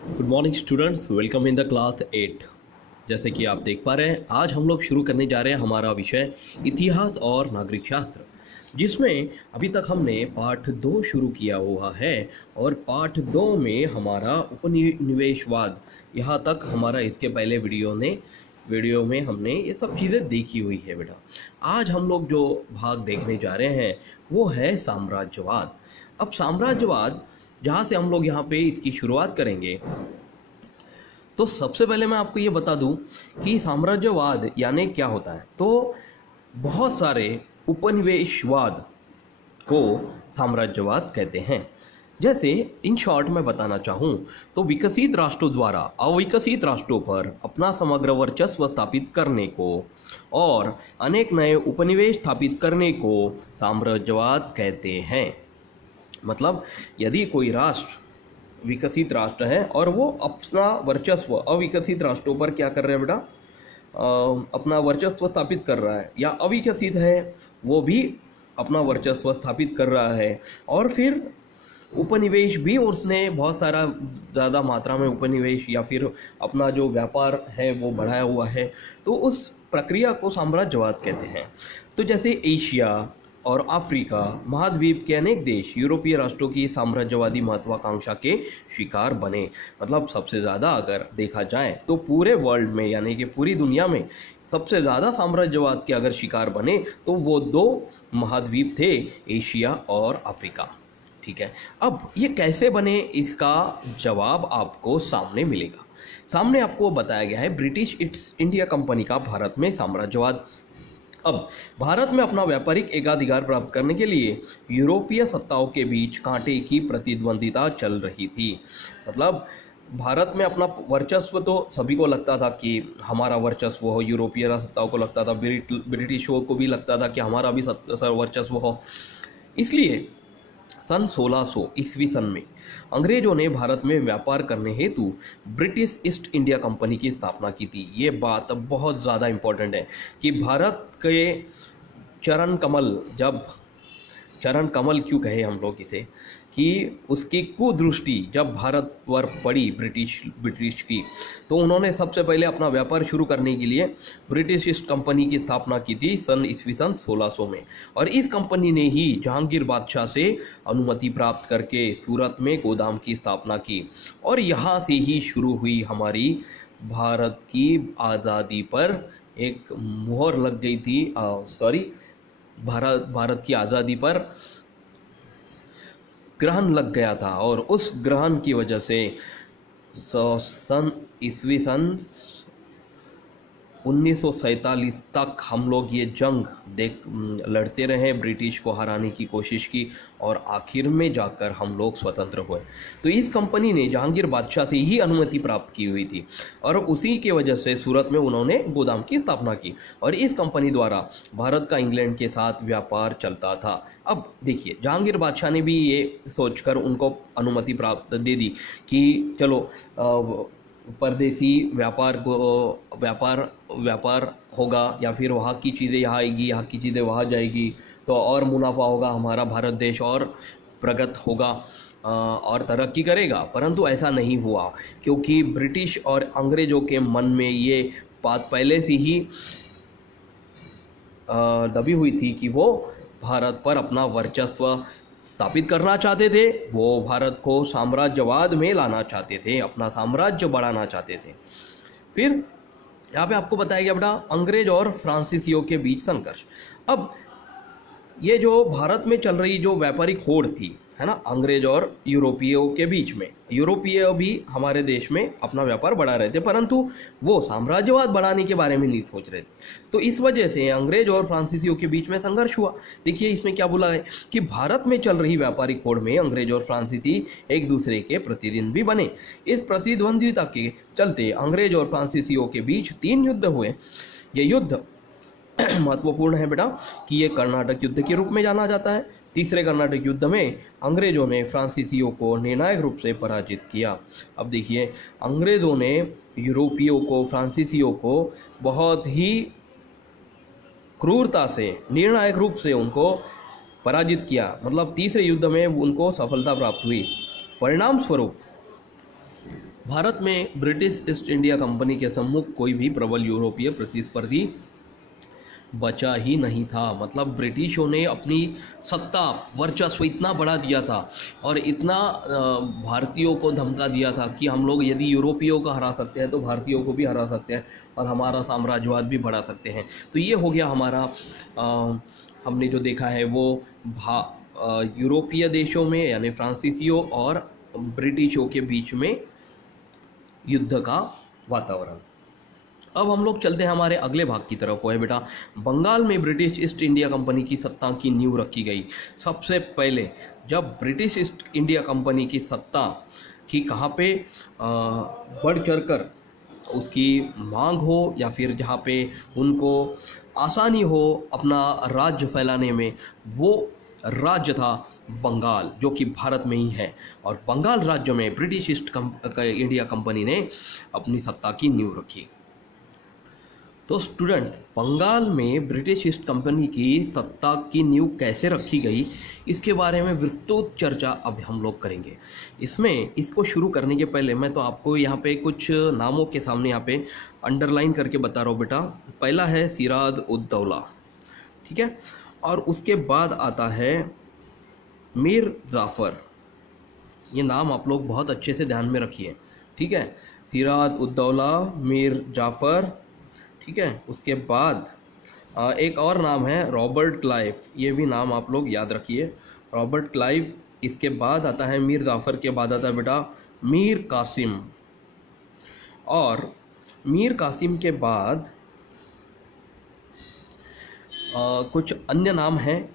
Good morning students, welcome in the class 8। जैसे कि आप देख पा रहे हैं, आज हम लोग शुरू करने जा रहे हैं हमारा विषय इतिहास और नागरिक शास्त्र, जिसमें अभी तक हमने पाठ 2 शुरू किया हुआ है। और पाठ 2 में हमारा उपनिवेशवाद, यहाँ तक हमारा इसके पहले वीडियो में हमने ये सब चीज़ें देखी हुई है बेटा। आज हम लोग जो भाग देखने जा रहे हैं वो है साम्राज्यवाद। अब साम्राज्यवाद जहाँ से हम लोग यहाँ पे इसकी शुरुआत करेंगे, तो सबसे पहले मैं आपको ये बता दूं कि साम्राज्यवाद यानी क्या होता है। तो बहुत सारे उपनिवेशवाद को साम्राज्यवाद कहते हैं। जैसे इन शॉर्ट में बताना चाहूँ तो विकसित राष्ट्रों द्वारा अविकसित राष्ट्रों पर अपना समग्र वर्चस्व स्थापित करने को और अनेक नए उपनिवेश स्थापित करने को साम्राज्यवाद कहते हैं। मतलब यदि कोई राष्ट्र विकसित राष्ट्र है और वो अपना वर्चस्व अविकसित राष्ट्रों पर क्या कर रहा है बेटा, अपना वर्चस्व स्थापित कर रहा है, या अविकसित है वो भी अपना वर्चस्व स्थापित कर रहा है, और फिर उपनिवेश भी उसने बहुत सारा ज़्यादा मात्रा में उपनिवेश या फिर अपना जो व्यापार है वो बढ़ाया हुआ है, तो उस प्रक्रिया को साम्राज्यवाद कहते हैं। तो जैसे एशिया और अफ्रीका महाद्वीप के अनेक देश यूरोपीय राष्ट्रों की साम्राज्यवादी महत्वाकांक्षा के शिकार बने। मतलब सबसे ज़्यादा अगर देखा जाए तो पूरे वर्ल्ड में यानी कि पूरी दुनिया में सबसे ज़्यादा साम्राज्यवाद के अगर शिकार बने तो वो 2 महाद्वीप थे, एशिया और अफ्रीका। ठीक है, अब ये कैसे बने इसका जवाब आपको सामने मिलेगा। सामने आपको बताया गया है ब्रिटिश ईस्ट इंडिया कंपनी का भारत में साम्राज्यवाद। अब भारत में अपना व्यापारिक एकाधिकार प्राप्त करने के लिए यूरोपीय सत्ताओं के बीच कांटे की प्रतिद्वंदिता चल रही थी। मतलब भारत में अपना वर्चस्व तो सभी को लगता था कि हमारा वर्चस्व हो, यूरोपीय सत्ताओं को लगता था, ब्रिटिशों को भी लगता था कि हमारा भी वर्चस्व हो। इसलिए सन 1600 ईस्वी सन में अंग्रेजों ने भारत में व्यापार करने हेतु ब्रिटिश ईस्ट इंडिया कंपनी की स्थापना की थी। ये बात बहुत ज़्यादा इम्पोर्टेंट है कि भारत के चरण कमल क्यों कहे हम लोग इसे, कि उसकी कुदृष्टि जब भारत पर पड़ी ब्रिटिश की, तो उन्होंने सबसे पहले अपना व्यापार शुरू करने के लिए ब्रिटिश ईस्ट कंपनी की स्थापना की थी सन 1600 में। और इस कंपनी ने ही जहांगीर बादशाह से अनुमति प्राप्त करके सूरत में गोदाम की स्थापना की, और यहाँ से ही शुरू हुई हमारी भारत की आज़ादी पर एक मुहर लग गई थी। भारत की आज़ादी पर ग्रहण लग गया था, और उस ग्रहण की वजह से ईस्वी सन 1947 तक हम लोग ये जंग लड़ते रहे, ब्रिटिश को हराने की कोशिश की, और आखिर में जाकर हम लोग स्वतंत्र हुए। तो इस कंपनी ने जहांगीर बादशाह से ही अनुमति प्राप्त की हुई थी, और उसी के वजह से सूरत में उन्होंने गोदाम की स्थापना की, और इस कंपनी द्वारा भारत का इंग्लैंड के साथ व्यापार चलता था। अब देखिए, जहांगीर बादशाह ने भी ये सोचकर उनको अनुमति प्राप्त दे दी कि चलो परदेसी व्यापार होगा, या फिर वहाँ की चीज़ें यहाँ आएगी, यहाँ की चीज़ें वहाँ जाएगी, तो और मुनाफा होगा, हमारा भारत देश और प्रगत होगा और तरक्की करेगा। परंतु ऐसा नहीं हुआ, क्योंकि ब्रिटिश और अंग्रेज़ों के मन में ये बात पहले से ही दबी हुई थी कि वो भारत पर अपना वर्चस्व स्थापित करना चाहते थे। वो भारत को साम्राज्यवाद में लाना चाहते थे, अपना साम्राज्य बढ़ाना चाहते थे। फिर यहाँ पे आपको बताया गया बेटा अंग्रेज और फ्रांसीसियों के बीच संघर्ष। अब ये जो भारत में चल रही जो व्यापारिक होड़ थी, है ना, अंग्रेज और यूरोपियों के बीच में, यूरोपीय भी हमारे देश में अपना व्यापार बढ़ा रहे थे, परंतु वो साम्राज्यवाद बढ़ाने के बारे में नहीं सोच रहे थे। तो इस वजह से अंग्रेज और फ्रांसीसियों के बीच में संघर्ष हुआ। देखिए इसमें क्या बोला है कि भारत में चल रही व्यापारिक होड़ में अंग्रेज और फ्रांसीसी एक दूसरे के प्रतिद्वंदी बने। इस प्रतिद्वंदिता के चलते अंग्रेज और फ्रांसीसियों के बीच 3 युद्ध हुए। ये युद्ध महत्वपूर्ण है बेटा कि ये कर्नाटक युद्ध के रूप में जाना जाता है। तीसरे कर्नाटक युद्ध में अंग्रेजों ने फ्रांसीसियों को निर्णायक रूप से पराजित किया। अब देखिए, अंग्रेजों ने यूरोपियों को, फ्रांसीसियों को बहुत ही क्रूरता से, निर्णायक रूप से उनको पराजित किया। मतलब तीसरे युद्ध में उनको सफलता प्राप्त हुई। परिणाम स्वरूप भारत में ब्रिटिश ईस्ट इंडिया कंपनी के सम्मुख कोई भी प्रबल यूरोपीय प्रतिस्पर्धी बचा ही नहीं था। मतलब ब्रिटिशों ने अपनी सत्ता वर्चस्व इतना बढ़ा दिया था और इतना भारतीयों को धमका दिया था कि हम लोग यदि यूरोपियों को हरा सकते हैं तो भारतीयों को भी हरा सकते हैं और हमारा साम्राज्यवाद भी बढ़ा सकते हैं। तो ये हो गया हमारा हमने जो देखा है वो यूरोपीय देशों में यानी फ्रांसीसियों और ब्रिटिशों के बीच में युद्ध का वातावरण। अब हम लोग चलते हैं हमारे अगले भाग की तरफ, वो है बेटा बंगाल में ब्रिटिश ईस्ट इंडिया कंपनी की सत्ता की नींव रखी गई। सबसे पहले जब ब्रिटिश ईस्ट इंडिया कंपनी की सत्ता की कहाँ पे बढ़ चढ़ कर उसकी मांग हो या फिर जहाँ पे उनको आसानी हो अपना राज्य फैलाने में, वो राज्य था बंगाल, जो कि भारत में ही है। और बंगाल राज्य में ब्रिटिश ईस्ट इंडिया कंपनी ने अपनी सत्ता की नींव रखी। तो स्टूडेंट्स, बंगाल में ब्रिटिश ईस्ट कंपनी की सत्ता की नींव कैसे रखी गई, इसके बारे में विस्तृत चर्चा अब हम लोग करेंगे। इसको शुरू करने के पहले मैं तो आपको यहाँ पे कुछ नामों के सामने यहाँ पे अंडरलाइन करके बता रहा हूँ बेटा। पहला है सिराज उद दौला, ठीक है, और उसके बाद आता है मीर जाफ़र। ये नाम आप लोग बहुत अच्छे से ध्यान में रखिए, ठीक है। सिराज उद दौला, मीर जाफ़र, ठीक है। उसके बाद एक और नाम है रॉबर्ट क्लाइव, ये भी नाम आप लोग याद रखिए, रॉबर्ट क्लाइव। इसके बाद आता है मीर जाफ़र के बाद आता है बेटा मीर कासिम, और मीर कासिम के बाद कुछ अन्य नाम हैं,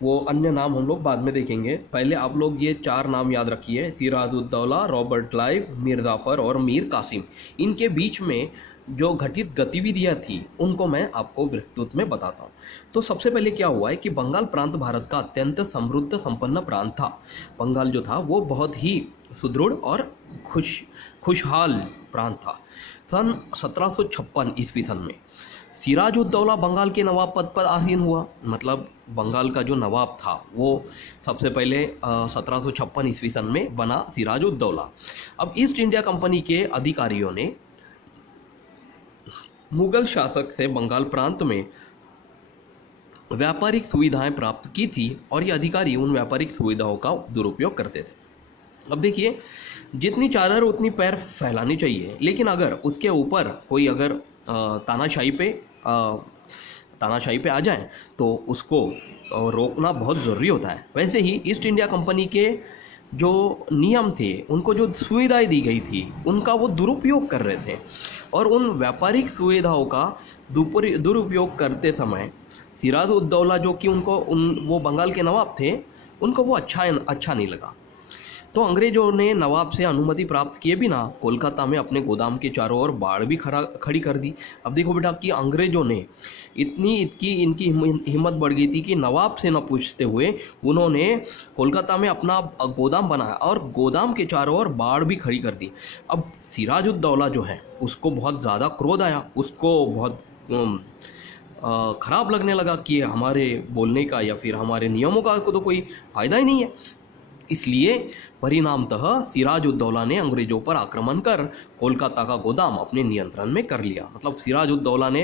वो अन्य नाम हम लोग बाद में देखेंगे। पहले आप लोग ये 4 नाम याद रखिए, सिराज उद दौला, रॉबर्ट क्लाइव, मीर जाफ़र और मीर कासिम। इनके बीच में जो घटित गतिविधियां थी उनको मैं आपको विस्तृत में बताता हूँ। तो सबसे पहले क्या हुआ है कि बंगाल प्रांत भारत का अत्यंत समृद्ध संपन्न प्रांत था। बंगाल जो था वो बहुत ही सुदृढ़ और खुशहाल प्रांत था। सन 1756 ईस्वी सन में सिराज उद दौला बंगाल के नवाब पद पर आसीन हुआ। मतलब बंगाल का जो नवाब था वो सबसे पहले 1756 ईस्वी सन में बना सिराज उद दौला। अब ईस्ट इंडिया कंपनी के अधिकारियों ने मुगल शासक से बंगाल प्रांत में व्यापारिक सुविधाएं प्राप्त की थी और ये अधिकारी उन व्यापारिक सुविधाओं का दुरुपयोग करते थे। अब देखिए, जितनी चादर उतनी पैर फैलानी चाहिए, लेकिन अगर उसके ऊपर कोई अगर तानाशाही पे आ जाए तो उसको रोकना बहुत ज़रूरी होता है। वैसे ही ईस्ट इंडिया कंपनी के जो नियम थे, उनको जो सुविधाएं दी गई थी, उनका वो दुरुपयोग कर रहे थे और उन व्यापारिक सुविधाओं का दुरुपयोग करते समय सिराज उद दौला, जो कि वो बंगाल के नवाब थे, उनको वो अच्छा नहीं लगा। तो अंग्रेजों ने नवाब से अनुमति प्राप्त किए बिना कोलकाता में अपने गोदाम के चारों ओर बाड़ भी खड़ी कर दी। अब देखो बेटा कि अंग्रेजों ने इनकी हिम्मत बढ़ गई थी कि नवाब से न पूछते हुए उन्होंने कोलकाता में अपना गोदाम बनाया और गोदाम के चारों ओर बाड़ भी खड़ी कर दी। अब सिराज उद दौला जो है उसको बहुत ज़्यादा क्रोध आया, उसको बहुत ख़राब लगने लगा कि हमारे बोलने का या फिर हमारे नियमों का तो कोई फ़ायदा ही नहीं है। इसलिए परिणामतः सिराज उद दौला ने अंग्रेजों पर आक्रमण कर कोलकाता का गोदाम अपने नियंत्रण में कर लिया। मतलब सिराज उद दौला ने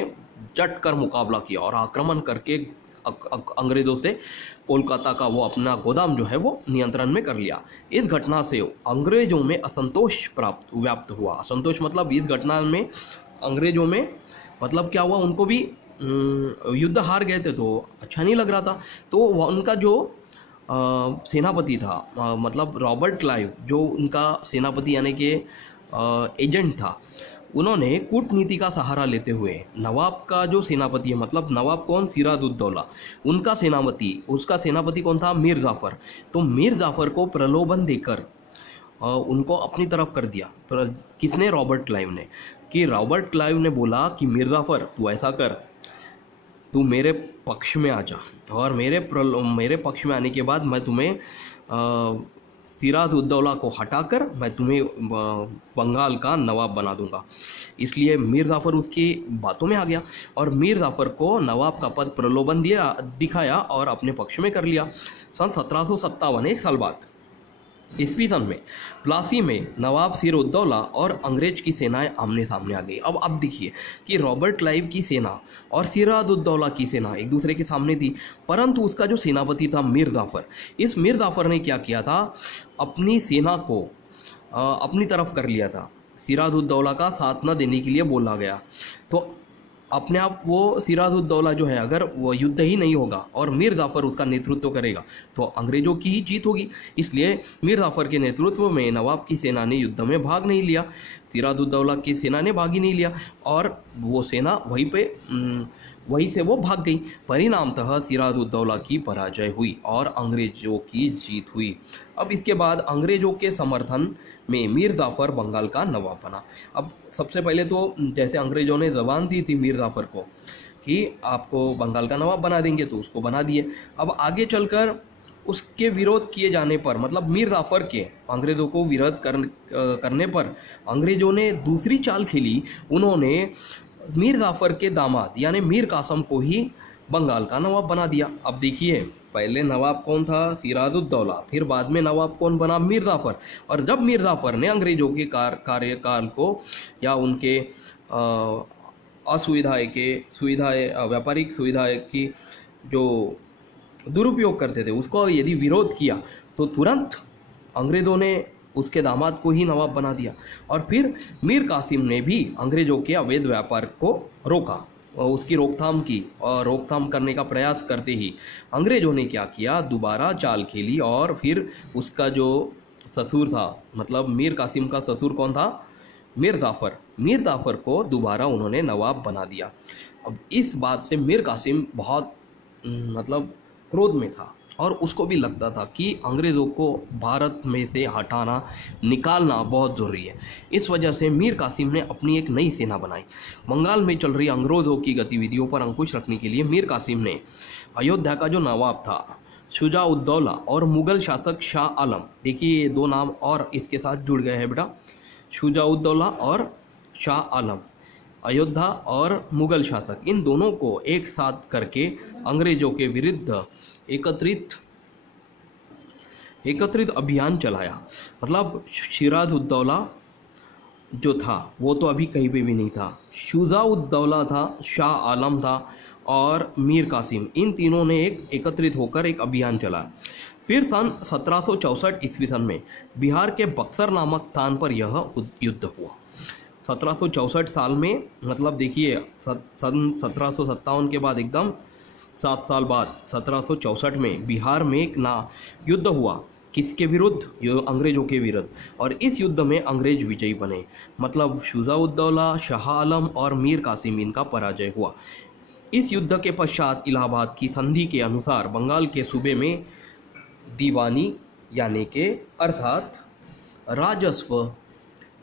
जट कर मुकाबला किया और आक्रमण करके अंग्रेजों से कोलकाता का वो अपना गोदाम जो है वो नियंत्रण में कर लिया। इस घटना से अंग्रेजों में असंतोष व्याप्त हुआ। असंतोष मतलब इस घटना में अंग्रेजों में मतलब क्या हुआ, उनको भी युद्ध हार गए थे तो अच्छा नहीं लग रहा था। तो उनका जो सेनापति था, मतलब रॉबर्ट क्लाइव, जो उनका सेनापति यानी कि एजेंट था, उन्होंने कूटनीति का सहारा लेते हुए नवाब का जो सेनापति है, मतलब नवाब कौन, सिराज उद दौला, उसका सेनापति कौन था, मीर जाफ़र। तो मीर जाफ़र को प्रलोभन देकर उनको अपनी तरफ कर दिया। किसने, रॉबर्ट क्लाइव ने। कि रॉबर्ट क्लाइव ने बोला कि मीर जाफ़र तू ऐसा कर, तू मेरे पक्ष में आ जा और मेरे पक्ष में आने के बाद मैं तुम्हें सिराज उद दौला को हटाकर मैं तुम्हें बंगाल का नवाब बना दूंगा। इसलिए मीर जाफ़र उसकी बातों में आ गया और मीर जाफ़र को नवाब का पद प्रलोभन दिखाया और अपने पक्ष में कर लिया। सन 1757, 1 साल बाद ईस्वी सन में प्लासी में नवाब सिराजुद्दौला और अंग्रेज की सेनाएं आमने सामने आ गई। अब देखिए कि रॉबर्ट क्लाइव की सेना और सिराजुद्दौला की सेना एक दूसरे के सामने थी, परंतु उसका जो सेनापति था मीर जाफ़र, इस मीर जाफ़र ने क्या किया था, अपनी सेना को अपनी तरफ कर लिया था। सिराजुद्दौला का साथ न देने के लिए बोला गया, तो अपने आप वो सिराजुद्दौला जो है, अगर वो युद्ध ही नहीं होगा और मीर जाफ़र उसका नेतृत्व करेगा तो अंग्रेज़ों की ही जीत होगी। इसलिए मीर जाफ़र के नेतृत्व में नवाब की सेना ने युद्ध में भाग नहीं लिया, सिराजुद्दौला की सेना ने भाग ही नहीं लिया और वो सेना वहीं से वो भाग गई। परिणामतः सिराजुद्दौला की पराजय हुई और अंग्रेज़ों की जीत हुई। अब इसके बाद अंग्रेज़ों के समर्थन में मीर जाफ़र बंगाल का नवाब बना। अब सबसे पहले तो जैसे अंग्रेज़ों ने ज़बान दी थी मीर जाफ़र को कि आपको बंगाल का नवाब बना देंगे, तो उसको बना दिए। अब आगे चलकर उसके विरोध किए जाने पर, मतलब मीर जाफ़र के अंग्रेज़ों को विरोध करने पर अंग्रेज़ों ने दूसरी चाल खेली। उन्होंने मीर जाफ़र के दामाद यानी मीर कासिम को ही बंगाल का नवाब बना दिया। अब देखिए, पहले नवाब कौन था, सिराजुद्दौला, फिर बाद में नवाब कौन बना, मीर जाफ़र। और जब मीर जाफ़र ने अंग्रेज़ों के कार्यकाल को या उनके व्यापारिक सुविधाएं की जो दुरुपयोग करते थे उसको यदि विरोध किया, तो तुरंत अंग्रेज़ों ने उसके दामाद को ही नवाब बना दिया। और फिर मीर कासिम ने भी अंग्रेज़ों के अवैध व्यापार को रोका, उसकी रोकथाम की, और रोकथाम करने का प्रयास करते ही अंग्रेज़ों ने क्या किया, दोबारा चाल खेली और फिर उसका जो ससुर था, मतलब मीर कासिम का ससुर कौन था, मीर जाफ़र को दोबारा उन्होंने नवाब बना दिया। अब इस बात से मीर कासिम बहुत मतलब क्रोध में था और उसको भी लगता था कि अंग्रेज़ों को भारत में से हटाना, निकालना बहुत ज़रूरी है। इस वजह से मीर कासिम ने अपनी एक नई सेना बनाई। बंगाल में चल रही अंग्रेज़ों की गतिविधियों पर अंकुश रखने के लिए मीर कासिम ने अयोध्या का जो नवाब था शुजा-उद-दौला और मुग़ल शासक शाह आलम, देखिए ये दो नाम और इसके साथ जुड़ गए हैं बेटा, शुजा-उद-दौला और शाह आलम, अयोध्या और मुग़ल शासक, इन दोनों को एक साथ करके अंग्रेज़ों के विरुद्ध एकत्रित अभियान चलाया। मतलब सिराजुद्दौला जो था वो तो अभी कहीं पे भी नहीं था, शुजा-उद-दौला था, शाह आलम था और मीर कासिम, इन तीनों ने एकत्रित होकर एक अभियान चलाया। फिर सन 1764 ईस्वी सन में बिहार के बक्सर नामक स्थान पर यह युद्ध हुआ। 1764 साल में, मतलब देखिए सन 1757 के बाद एकदम 7 साल बाद 1764 में बिहार में एक युद्ध हुआ। किसके विरुद्ध? अंग्रेज़ों के विरुद्ध। और इस युद्ध में अंग्रेज विजयी बने, मतलब शुजा-उद-दौला, शाह आलम और मीर कासिम, इनका पराजय हुआ। इस युद्ध के पश्चात इलाहाबाद की संधि के अनुसार बंगाल के सूबे में दीवानी यानी के अर्थात राजस्व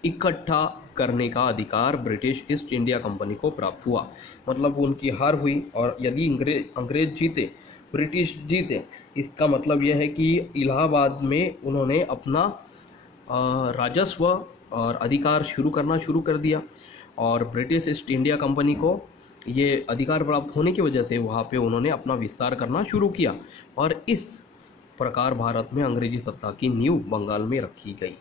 इकट्ठा करने का अधिकार ब्रिटिश ईस्ट इंडिया कंपनी को प्राप्त हुआ। मतलब उनकी हार हुई और यदि अंग्रेज जीते, ब्रिटिश जीते, इसका मतलब यह है कि इलाहाबाद में उन्होंने अपना राजस्व और अधिकार शुरू कर दिया और ब्रिटिश ईस्ट इंडिया कंपनी को ये अधिकार प्राप्त होने की वजह से वहाँ पे उन्होंने अपना विस्तार करना शुरू किया और इस प्रकार भारत में अंग्रेजी सत्ता की नींव बंगाल में रखी गई।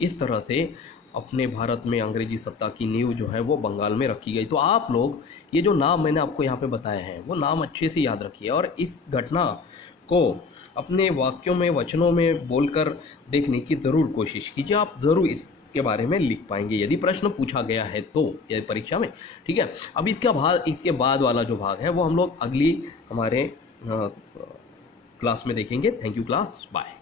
इस तरह से अपने भारत में अंग्रेजी सत्ता की नींव जो है वो बंगाल में रखी गई। तो आप लोग ये जो नाम मैंने आपको यहाँ पे बताए हैं वो नाम अच्छे से याद रखिए और इस घटना को अपने वाक्यों में, वचनों में बोलकर देखने की ज़रूर कोशिश कीजिए। आप ज़रूर इसके बारे में लिख पाएंगे यदि प्रश्न पूछा गया है तो ये परीक्षा में। ठीक है, अब इसके बाद वाला जो भाग है वो हम लोग अगली हमारे क्लास में देखेंगे। Thank you class, bye.